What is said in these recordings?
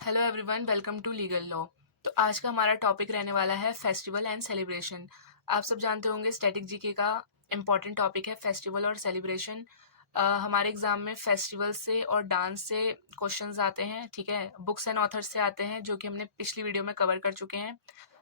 Hello everyone, welcome to legal law. तो आज का हमारा टॉपिक रहने वाला है फेस्टिवल एंड सेलिब्रेशन। आप सब जानते होंगे स्टैटिक जीके का इम्पॉर्टेंट टॉपिक है फेस्टिवल और सेलिब्रेशन। हमारे एग्जाम में फेस्टिवल से और डांस से क्वेश्चंस आते हैं, ठीक है। बुक्स एंड ऑथर्स से आते हैं, जो कि हमने पिछली वीडियो में कवर कर चुके हैं।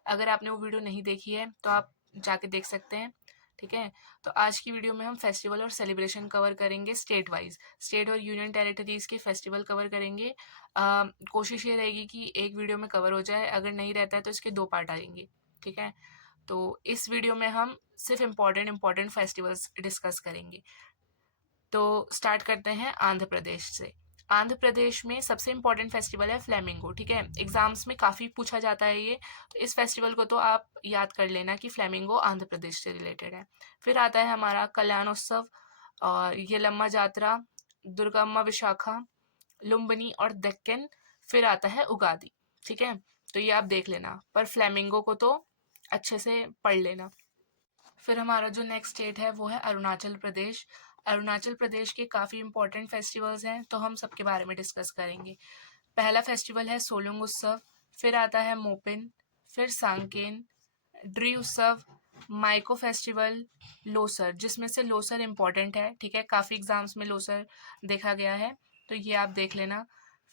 अगर आपने वो वीडियो नहीं देखी है तो आप जाके देख सकते हैं, ठीक है। तो आज की वीडियो में हम फेस्टिवल और सेलिब्रेशन कवर करेंगे स्टेट वाइज। स्टेट और यूनियन टेरिटरीज के फेस्टिवल कवर करेंगे। कोशिश ये रहेगी कि एक वीडियो में कवर हो जाए, अगर नहीं रहता है तो इसके 2 पार्ट आएंगे, ठीक है। तो इस वीडियो में हम सिर्फ इम्पॉर्टेंट फेस्टिवल्स डिस्कस करेंगे। तो स्टार्ट करते हैं आंध्र प्रदेश से। आंध्र प्रदेश में सबसे इम्पोर्टेंट फेस्टिवल है फ्लेमिंगो, ठीक है। एग्जाम्स में काफ़ी पूछा जाता है ये, तो इस फेस्टिवल को तो आप याद कर लेना कि फ्लेमिंगो आंध्र प्रदेश से रिलेटेड है। फिर आता है हमारा कल्याणोत्सव और ये लम्मा जात्रा, दुर्गम्मा विशाखा, लुम्बिनी और दक्कन। फिर आता है उगादि, ठीक है। तो ये आप देख लेना, पर फ्लेमिंगो को तो अच्छे से पढ़ लेना। फिर हमारा जो नेक्स्ट स्टेट है वो है अरुणाचल प्रदेश। अरुणाचल प्रदेश के काफ़ी इंपॉर्टेंट फेस्टिवल्स हैं, तो हम सबके बारे में डिस्कस करेंगे। पहला फेस्टिवल है सोलुंग उत्सव, फिर आता है मोपिन, फिर सांकेन, ड्री उत्सव, माइको फेस्टिवल, लोसर, जिसमें से लोसर इम्पॉर्टेंट है, ठीक है। काफ़ी एग्जाम्स में लोसर देखा गया है, तो ये आप देख लेना।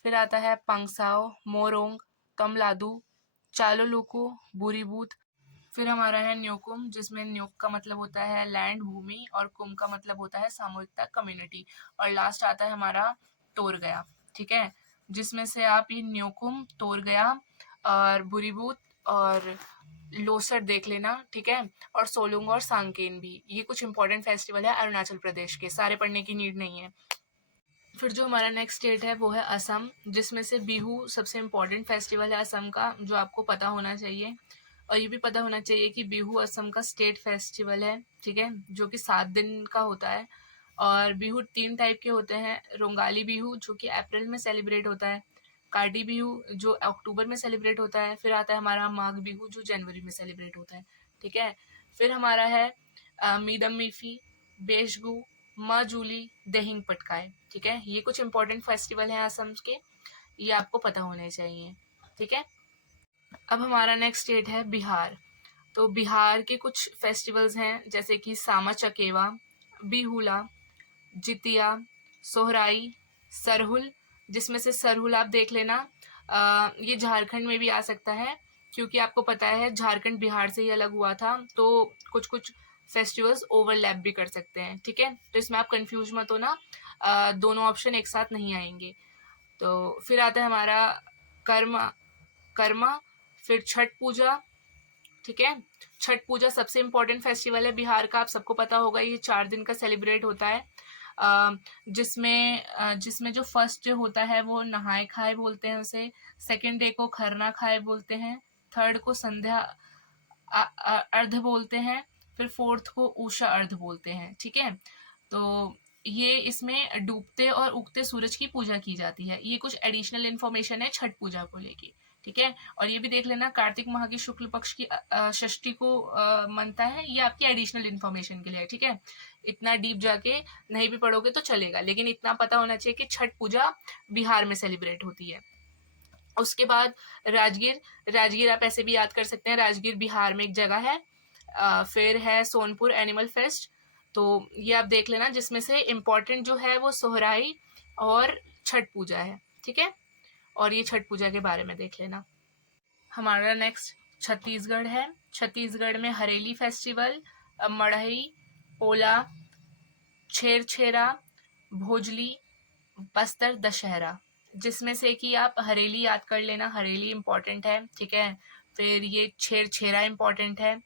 फिर आता है पंगसाओ, मोरोंग, तमलादू, चालोलुकु, बुरीबूत। फिर हमारा है न्योकुम, जिसमें न्योक का मतलब होता है लैंड, भूमि, और कुम का मतलब होता है सामूहिकता, कम्युनिटी। और लास्ट आता है हमारा तोर गया, ठीक है। जिसमें से आप ये न्योकुम, तोर गया और बुरीबूत और लोसर देख लेना, ठीक है। और सोलुंग और सांकेन भी, ये कुछ इंपॉर्टेंट फेस्टिवल है अरुणाचल प्रदेश के, सारे पढ़ने की नीड नहीं है। फिर जो हमारा नेक्स्ट स्टेट है वो है असम, जिसमें से बिहू सबसे इम्पोर्टेंट फेस्टिवल है असम का, जो आपको पता होना चाहिए। और ये भी पता होना चाहिए कि बिहू असम का स्टेट फेस्टिवल है, ठीक है, जो कि 7 दिन का होता है। और बिहू 3 टाइप के होते हैं। रोंगाली बिहू, जो कि अप्रैल में सेलिब्रेट होता है। कार्डी बिहू, जो अक्टूबर में सेलिब्रेट होता है। फिर आता है हमारा माघ बिहू, जो जनवरी में सेलिब्रेट होता है, ठीक है। फिर हमारा है मीदम मीफी, बेशगु, माँ जूली, दहिंग पटकाए, ठीक है। ये कुछ इंपॉर्टेंट फेस्टिवल हैं असम के, ये आपको पता होने चाहिए, ठीक है। अब हमारा नेक्स्ट स्टेट है बिहार। तो बिहार के कुछ फेस्टिवल्स हैं, जैसे कि सामा चकेवा, बिहुला, जितिया, सोहराई, सरहुल। जिसमें से सरहुल आप देख लेना, ये झारखंड में भी आ सकता है, क्योंकि आपको पता है झारखंड बिहार से ही अलग हुआ था, तो कुछ कुछ फेस्टिवल्स ओवरलैप भी कर सकते हैं, ठीक है। तो इसमें आप कंफ्यूज मत होना, दोनों ऑप्शन एक साथ नहीं आएंगे। तो फिर आता है हमारा कर्मा कर्मा, फिर छठ पूजा, ठीक है। छठ पूजा सबसे इम्पोर्टेंट फेस्टिवल है बिहार का, आप सबको पता होगा, ये 4 दिन का सेलिब्रेट होता है। जिसमें जो फर्स्ट जो होता है वो नहाए खाए बोलते हैं उसे, सेकेंड डे को खरना खाए बोलते हैं, थर्ड को संध्या अर्ध बोलते हैं, फिर फोर्थ को उषा अर्ध बोलते हैं, ठीक है। तो ये इसमें डूबते और उगते सूरज की पूजा की जाती है। ये कुछ एडिशनल इन्फॉर्मेशन है छठ पूजा को लेके, ठीक है। और ये भी देख लेना, कार्तिक माह की शुक्ल पक्ष की षष्ठी को मनता है, ये आपकी एडिशनल इन्फॉर्मेशन के लिए है, ठीक है। इतना डीप जाके नहीं भी पढ़ोगे तो चलेगा, लेकिन इतना पता होना चाहिए कि छठ पूजा बिहार में सेलिब्रेट होती है। उसके बाद राजगीर। राजगीर आप ऐसे भी याद कर सकते हैं, राजगीर बिहार में एक जगह है। फिर है सोनपुर एनिमल फेस्ट, तो ये आप देख लेना, जिसमें से इम्पोर्टेंट जो है वो सोहराई और छठ पूजा है, ठीक है। और ये छठ पूजा के बारे में देख लेना। हमारा नेक्स्ट छत्तीसगढ़ है। छत्तीसगढ़ में हरेली फेस्टिवल, मढ़ई, पोला, छेरछेरा, भोजली, बस्तर दशहरा। जिसमें से कि आप हरेली याद कर लेना, हरेली इम्पॉर्टेंट है, ठीक है। फिर ये छेरछेरा इम्पॉर्टेंट है।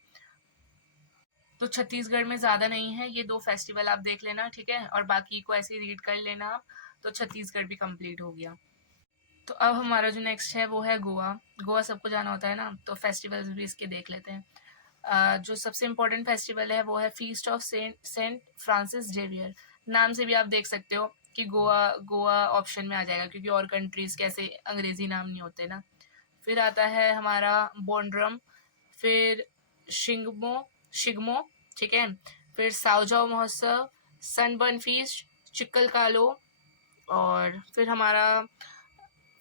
तो छत्तीसगढ़ में ज़्यादा नहीं है, ये 2 फेस्टिवल आप देख लेना, ठीक है। और बाकी को ऐसे रीड कर लेना आप, तो छत्तीसगढ़ भी कंप्लीट हो गया। तो अब हमारा जो नेक्स्ट है वो है गोवा। गोवा सबको जाना होता है ना, तो फेस्टिवल्स भी इसके देख लेते हैं। जो सबसे इम्पोर्टेंट फेस्टिवल है वो है feast of Saint Francis Xavier. नाम से भी आप देख सकते हो कि गोवा गोवा ऑप्शन में आ जाएगा, क्योंकि और कंट्रीज के ऐसे अंग्रेजी नाम नहीं होते ना। फिर आता है हमारा बोंड्रम, फिर शिंगमो शिगमो, ठीक है। फिर साउजाओ महोत्सव, सनबर्न फीस्ट, चिक्कल कालो, और फिर हमारा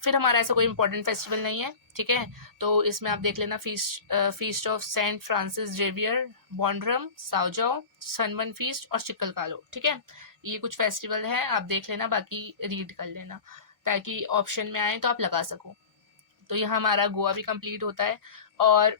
फिर हमारा ऐसा कोई इंपॉर्टेंट फेस्टिवल नहीं है, ठीक है। तो इसमें आप देख लेना feast of Saint Francis Xavier, Bondram, Sao Joao, sunburn feast और चिक्कलकालो, ठीक है। ये कुछ फेस्टिवल है, आप देख लेना, बाकी रीड कर लेना ताकि ऑप्शन में आए तो आप लगा सको। तो यहाँ हमारा गोवा भी कंप्लीट होता है। और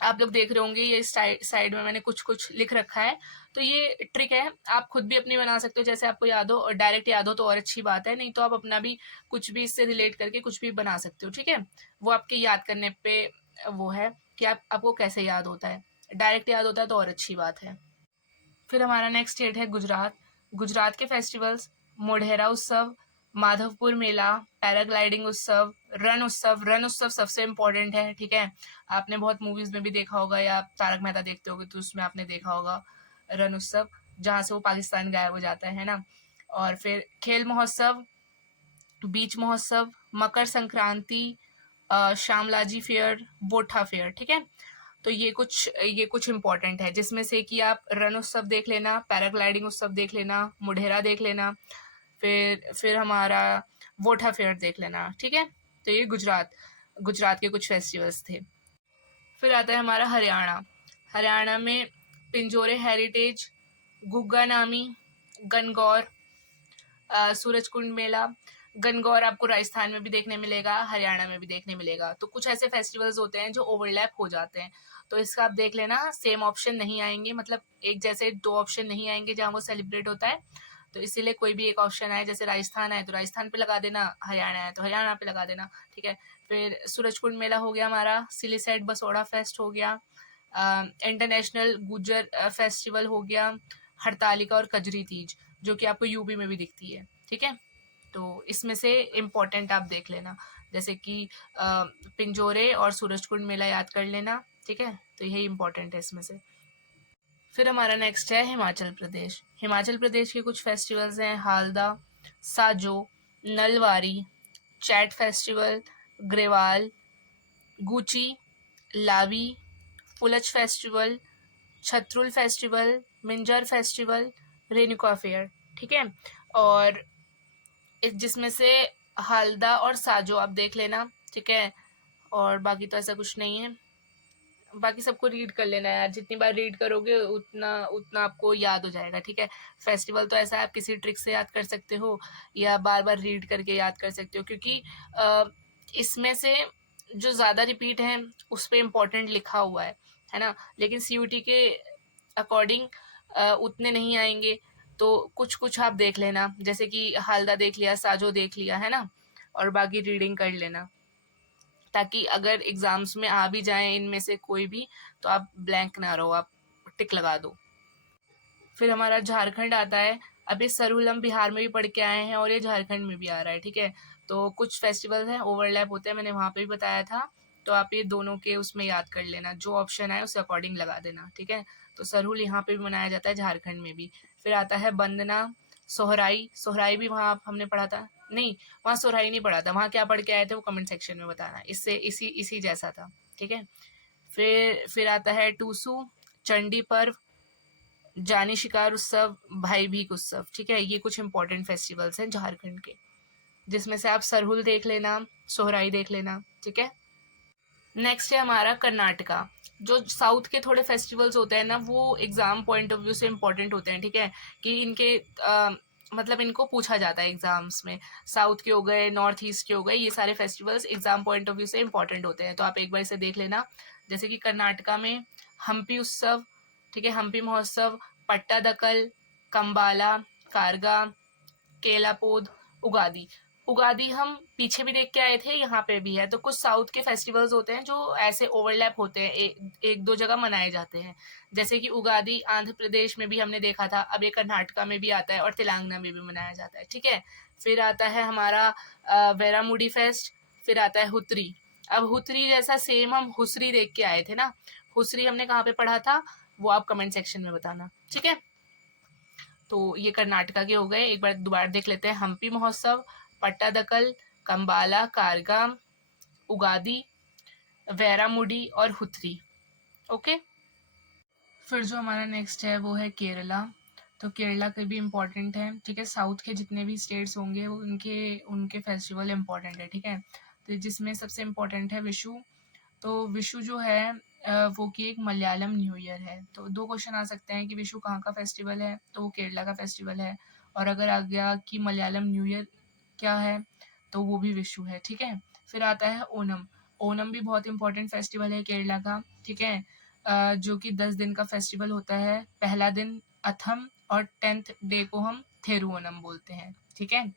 आप लोग देख रहे होंगे ये साइड में मैंने कुछ कुछ लिख रखा है, तो ये ट्रिक है, आप खुद भी अपनी बना सकते हो, जैसे आपको याद हो और डायरेक्ट याद हो तो और अच्छी बात है, नहीं तो आप अपना भी कुछ भी इससे रिलेट करके कुछ भी बना सकते हो, ठीक है। वो आपके याद करने पे वो है कि आपको कैसे याद होता है, डायरेक्ट याद होता है तो और अच्छी बात है। फिर हमारा नेक्स्ट स्टेट है गुजरात। गुजरात के फेस्टिवल्स मोढेरा उत्सव, माधवपुर मेला, पैराग्लाइडिंग उत्सव, रन उत्सव सबसे इम्पोर्टेंट है, ठीक है। आपने बहुत मूवीज में भी देखा होगा या आप तारक मेहता देखते होगे तो उसमें आपने देखा होगा रन उत्सव, जहाँ से वो पाकिस्तान गायब हो जाता है ना। और फिर खेल महोत्सव, बीच महोत्सव, मकर संक्रांति, शामलाजी फेयर, बोठा फेयर, ठीक है। तो ये कुछ इम्पोर्टेंट है, जिसमें से कि आप रन उत्सव देख लेना, पैराग्लाइडिंग उत्सव देख लेना, मुढेरा देख लेना, फिर हमारा वोठा फेयर देख लेना, ठीक है। तो ये गुजरात के कुछ फेस्टिवल्स थे। फिर आता है हमारा हरियाणा। हरियाणा में पिंजोरे हेरिटेज, गुग्गा नामी, गनगौर, सूरजकुंड मेला। गनगौर आपको राजस्थान में भी देखने मिलेगा, हरियाणा में भी देखने मिलेगा। तो कुछ ऐसे फेस्टिवल्स होते हैं जो ओवरलैप हो जाते हैं, तो इसका आप देख लेना, सेम ऑप्शन नहीं आएंगे, मतलब एक जैसे दो ऑप्शन नहीं आएंगे जहाँ वो सेलिब्रेट होता है। तो इसीलिए कोई भी एक ऑप्शन आए, जैसे राजस्थान आए तो राजस्थान पे लगा देना, हरियाणा आए तो हरियाणा पे लगा देना, ठीक है। फिर सूरजकुंड मेला हो गया हमारा, सिलीसेट बसोड़ा फेस्ट हो गया, इंटरनेशनल गुजर फेस्टिवल हो गया, हड़तालिका और कजरी तीज, जो कि आपको यूपी में भी दिखती है, ठीक है। तो इसमें से इम्पोर्टेंट आप देख लेना, जैसे कि पिंजोरे और सूरजकुंड मेला याद कर लेना, ठीक है। तो यही इम्पोर्टेंट है इसमें से। फिर हमारा नेक्स्ट है हिमाचल प्रदेश। हिमाचल प्रदेश के कुछ फेस्टिवल्स हैं Halda, Sajo, Nalwari, Chait festival, Grewal, Guchi, Lavi, Phulaich festival, Chhatrul festival, Minjar festival, Renuka fair, ठीक है। और जिसमें से हल्दा और साजो आप देख लेना, ठीक है। और बाकी तो ऐसा कुछ नहीं है, बाकी सबको रीड कर लेना यार, जितनी बार रीड करोगे उतना उतना आपको याद हो जाएगा, ठीक है। फेस्टिवल तो ऐसा है, आप किसी ट्रिक से याद कर सकते हो या बार बार रीड करके याद कर सकते हो, क्योंकि इसमें से जो ज़्यादा रिपीट है उस पर इम्पोर्टेंट लिखा हुआ है ना। लेकिन सीयूटी के अकॉर्डिंग उतने नहीं आएंगे, तो कुछ कुछ आप देख लेना, जैसे कि हालदा देख लिया, साजो देख लिया, है ना। और बाकी रीडिंग कर लेना, ताकि अगर एग्जाम्स में आ भी जाए इनमें से कोई भी तो आप ब्लैंक ना रहो, आप टिक लगा दो। फिर हमारा झारखंड आता है। अभी सरहुल हम बिहार में भी पढ़ के आए हैं और ये झारखंड में भी आ रहा है, ठीक है। तो कुछ फेस्टिवल्स हैं ओवरलैप होते हैं, मैंने वहाँ पे भी बताया था, तो आप ये दोनों के उसमें याद कर लेना, जो ऑप्शन आए उस अकॉर्डिंग लगा देना, ठीक है। तो सरहुल यहाँ पे भी मनाया जाता है, झारखंड में भी। फिर आता है बंदना, सोहराई। सोहराई भी वहाँ हमने पढ़ा था, नहीं वहाँ सोहराई नहीं पढ़ा था, वहाँ क्या पढ़ के आए थे वो कमेंट सेक्शन में बताना, इससे इसी जैसा था, ठीक है। फिर आता है टूसू, चंडी पर्व, जानी शिकार उत्सव, भाई भीख उत्सव, ठीक है। ये कुछ इंपॉर्टेंट फेस्टिवल्स हैं झारखंड के, जिसमें से आप सरहुल देख लेना, सोहराई देख लेना, ठीक है। नेक्स्ट है हमारा कर्नाटका। जो साउथ के थोड़े फेस्टिवल्स होते हैं ना, वो एग्जाम पॉइंट ऑफ व्यू से इम्पोर्टेंट होते हैं, ठीक है। कि इनके मतलब इनको पूछा जाता है एग्जाम्स में। साउथ के हो गए, नॉर्थ ईस्ट के हो गए, ये सारे festivals exam point of view से इम्पोर्टेंट होते हैं, तो आप एक बार इसे देख लेना। जैसे कि कर्नाटका में हम्पी उत्सव, ठीक है, हम्पी महोत्सव, पट्टादकल, कंबाला, कारगा, केलापोद, उगादी। उगादी हम पीछे भी देख के आए थे, यहाँ पे भी है। तो कुछ साउथ के फेस्टिवल्स होते हैं जो ऐसे ओवरलैप होते हैं, एक दो जगह मनाए जाते हैं। जैसे कि उगादी आंध्र प्रदेश में भी हमने देखा था, अब ये कर्नाटका में भी आता है और तेलंगाना में भी मनाया जाता है, ठीक है। फिर आता है हमारा वेरामुडी फेस्ट, फिर आता है हुतरी। अब हुतरी जैसा सेम हम हुसरी देख के आए थे ना, हुसरी हमने कहाँ पे पढ़ा था वो आप कमेंट सेक्शन में बताना, ठीक है। तो ये कर्नाटका के हो गए, एक बार दोबारा देख लेते हैं। हम्पी महोत्सव, पट्टादकल, कंबाला, कारगा, उगादी, वेरामुडी और हुथरी, ओके। फिर जो हमारा नेक्स्ट है वो है केरला। तो केरला के भी इम्पोर्टेंट है, ठीक है। साउथ के जितने भी स्टेट्स होंगे वो उनके उनके फेस्टिवल इम्पोर्टेंट है, ठीक है। तो जिसमें सबसे इम्पोर्टेंट है विशु। तो विशु जो है वो कि एक मलयालम न्यू ईयर है। तो 2 क्वेश्चन आ सकते हैं कि विशु कहाँ का फेस्टिवल है, तो वो केरला का फेस्टिवल है। और अगर आ गया कि मलयालम न्यू ईयर क्या है, तो वो भी विशु है, ठीक है। फिर आता है ओणम। ओणम भी बहुत इम्पोर्टेंट फेस्टिवल है केरला का, ठीक है। जो कि 10 दिन का फेस्टिवल होता है। पहला दिन अथम और 10th डे को हम थेरुओनम बोलते हैं, ठीक है।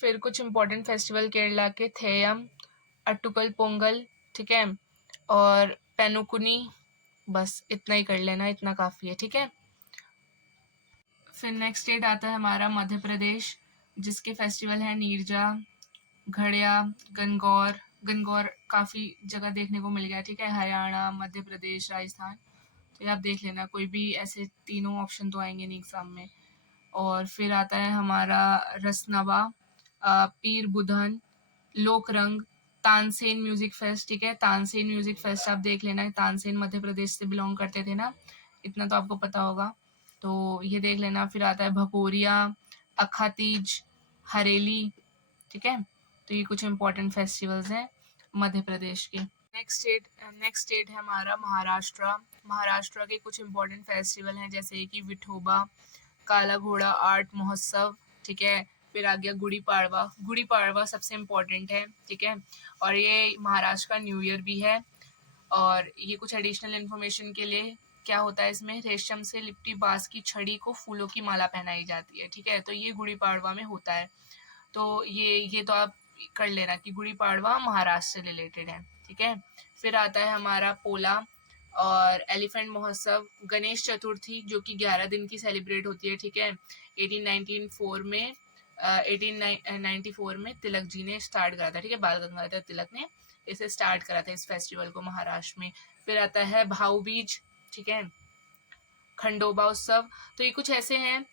फिर कुछ इम्पोर्टेंट फेस्टिवल केरला के थेयम, अट्टुकल पोंगल, ठीक है, और पेनुकुनी। बस इतना ही कर लेना, इतना काफ़ी है, ठीक है। फिर नेक्स्ट स्टेट आता है हमारा मध्य प्रदेश, जिसके फेस्टिवल है नीरजा, घड़िया, गणगौर। गणगौर काफ़ी जगह देखने को मिल गया, ठीक है। हरियाणा, मध्य प्रदेश, राजस्थान। तो ये आप देख लेना, कोई भी ऐसे तीनों ऑप्शन तो आएंगे नहीं एग्ज़ाम में। और फिर आता है हमारा रसनवा, पीर बुधन, लोकरंग, तानसेन म्यूजिक फेस्ट, ठीक है। तानसेन म्यूजिक फेस्ट आप देख लेना, तानसेन मध्य प्रदेश से बिलोंग करते थे ना, इतना तो आपको पता होगा, तो ये देख लेना। फिर आता है भपोरिया, अखातीज, हरेली, ठीक है। तो ये कुछ इम्पोर्टेंट फेस्टिवल्स हैं मध्य प्रदेश के। नेक्स्ट स्टेट है हमारा महाराष्ट्र। महाराष्ट्र के कुछ इम्पोर्टेंट फेस्टिवल हैं, जैसे कि विठोबा, काला घोड़ा आर्ट महोत्सव, ठीक है। फिर आ गया गुड़ी पाड़वा। गुड़ी पाड़वा सबसे इम्पोर्टेंट है, ठीक है। और ये महाराष्ट्र का न्यू ईयर भी है। और ये कुछ एडिशनल इन्फॉर्मेशन के लिए, क्या होता है इसमें, रेशम से लिपटी बांस की छड़ी को फूलों की माला पहनाई जाती है, ठीक है। तो ये गुड़ी पाड़वा में होता है। तो ये तो आप कर लेना कि गुड़ी पाड़वा महाराष्ट्र से रिलेटेड है, ठीक है। फिर आता है हमारा पोला और एलिफेंट महोत्सव, गणेश चतुर्थी, जो कि 11 दिन की सेलिब्रेट होती है, ठीक है। 1894 में तिलक जी ने स्टार्ट करा था, ठीक है। बाल गंगाधर तिलक ने इसे स्टार्ट करा था, इस फेस्टिवल को, महाराष्ट्र में। फिर आता है भाऊ बीज, ठीक है, खंडोबा उत्सव। तो ये कुछ ऐसे हैं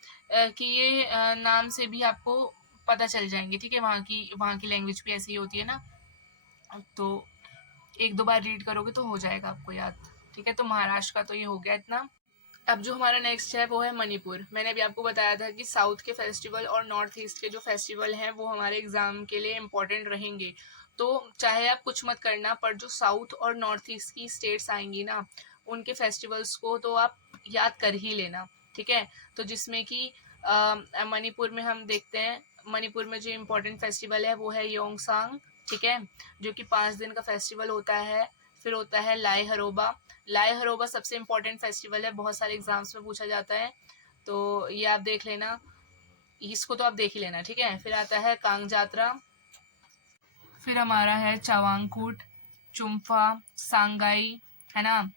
कि ये नाम से भी आपको पता चल जाएंगे, ठीक है। वहाँ की लैंग्वेज भी ऐसी ही होती है ना, तो 1-2 बार रीड करोगे तो हो जाएगा आपको याद, ठीक है। तो महाराष्ट्र का तो ये हो गया इतना। अब जो हमारा नेक्स्ट है वो है मणिपुर। मैंने अभी आपको बताया था कि साउथ के फेस्टिवल और नॉर्थ ईस्ट के जो फेस्टिवल हैं वो हमारे एग्जाम के लिए इम्पोर्टेंट रहेंगे। तो चाहे आप कुछ मत करना, पर जो साउथ और नॉर्थ ईस्ट की स्टेट्स आएंगी ना, उनके फेस्टिवल्स को तो आप याद कर ही लेना, ठीक है। तो जिसमें कि मणिपुर में हम देखते हैं, मणिपुर में जो इम्पोर्टेंट फेस्टिवल है वो है योंगसांग, ठीक है, जो कि 5 दिन का फेस्टिवल होता है। फिर होता है लाई हरोबा। लाई हरोबा सबसे इम्पोर्टेंट फेस्टिवल है, बहुत सारे एग्जाम्स में पूछा जाता है, तो ये आप देख लेना, इसको तो आप देख ही लेना, ठीक है। फिर आता है कांग जात्रा। फिर हमारा है चावांगकुट, चुम्फा, सांगाई, है ना,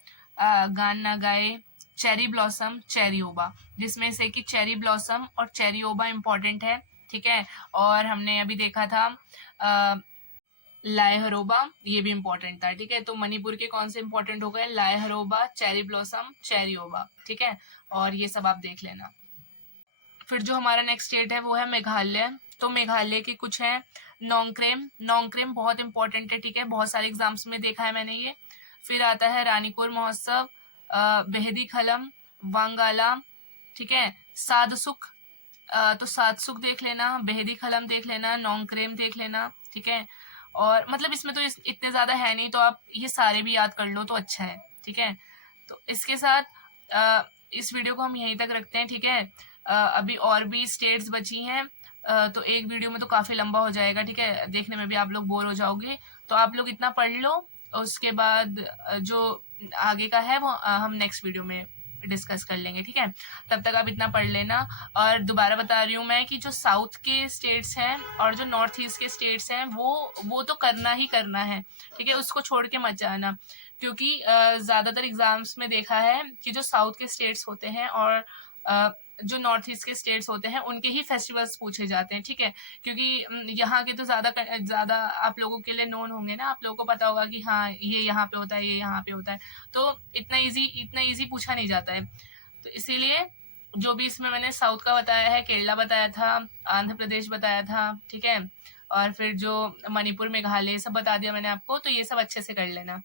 गान नागाए, चेरी ब्लॉसम, चेरियोबा, जिसमें से कि चेरी ब्लॉसम और चेरियोबा इम्पोर्टेंट है, ठीक है। और हमने अभी देखा था लाए हरोबा, ये भी इम्पोर्टेंट था, ठीक है। तो मणिपुर के कौन से इम्पोर्टेंट हो गए, लाए हरोबा, चेरी ब्लॉसम, चेरियोबा, ठीक है। और ये सब आप देख लेना। फिर जो हमारा नेक्स्ट स्टेट है वो है मेघालय। तो मेघालय के कुछ हैं, नोंगक्रेम। नोंगक्रेम बहुत इंपॉर्टेंट है, ठीक है, बहुत सारे एग्जाम्स में देखा है मैंने ये। फिर आता है रानीकुर महोत्सव, बेहदी खलम, वांगाला, ठीक है, सादसुख। तो सादसुख देख लेना, बेहदी खलम देख लेना, नोंगक्रेम देख लेना, ठीक है। और मतलब इसमें तो इतने ज़्यादा है नहीं, तो आप ये सारे भी याद कर लो तो अच्छा है, ठीक है। तो इसके साथ इस वीडियो को हम यहीं तक रखते हैं, ठीक है। अभी और भी स्टेट्स बची हैं, तो एक वीडियो में तो काफ़ी लंबा हो जाएगा, ठीक है, देखने में भी आप लोग बोर हो जाओगे। तो आप लोग इतना पढ़ लो, उसके बाद जो आगे का है वो हम नेक्स्ट वीडियो में डिस्कस कर लेंगे, ठीक है। तब तक आप इतना पढ़ लेना। और दोबारा बता रही हूँ मैं कि जो साउथ के स्टेट्स हैं और जो नॉर्थ ईस्ट के स्टेट्स हैं वो तो करना ही करना है, ठीक है, उसको छोड़ के मत जाना। क्योंकि ज़्यादातर एग्जाम्स में देखा है कि जो साउथ के स्टेट्स होते हैं और जो नॉर्थ ईस्ट के स्टेट्स होते हैं उनके ही फेस्टिवल्स पूछे जाते हैं, ठीक है। क्योंकि यहाँ के तो ज़्यादा आप लोगों के लिए नोन होंगे ना, आप लोगों को पता होगा कि हाँ ये यहाँ पे होता है, ये यहाँ पे होता है, तो इतना इजी पूछा नहीं जाता है। तो इसीलिए जो भी इसमें मैंने साउथ का बताया है, केरला बताया था, आंध्र प्रदेश बताया था, ठीक है, और फिर जो मणिपुर, मेघालय सब बता दिया मैंने आपको, तो ये सब अच्छे से कर लेना।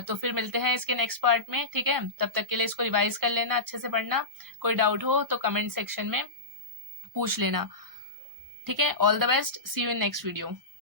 तो फिर मिलते हैं इसके नेक्स्ट पार्ट में, ठीक है? तब तक के लिए इसको रिवाइज़ कर लेना, अच्छे से पढ़ना। कोई डाउट हो तो कमेंट सेक्शन में पूछ लेना, ठीक है? All the best, see you in next video.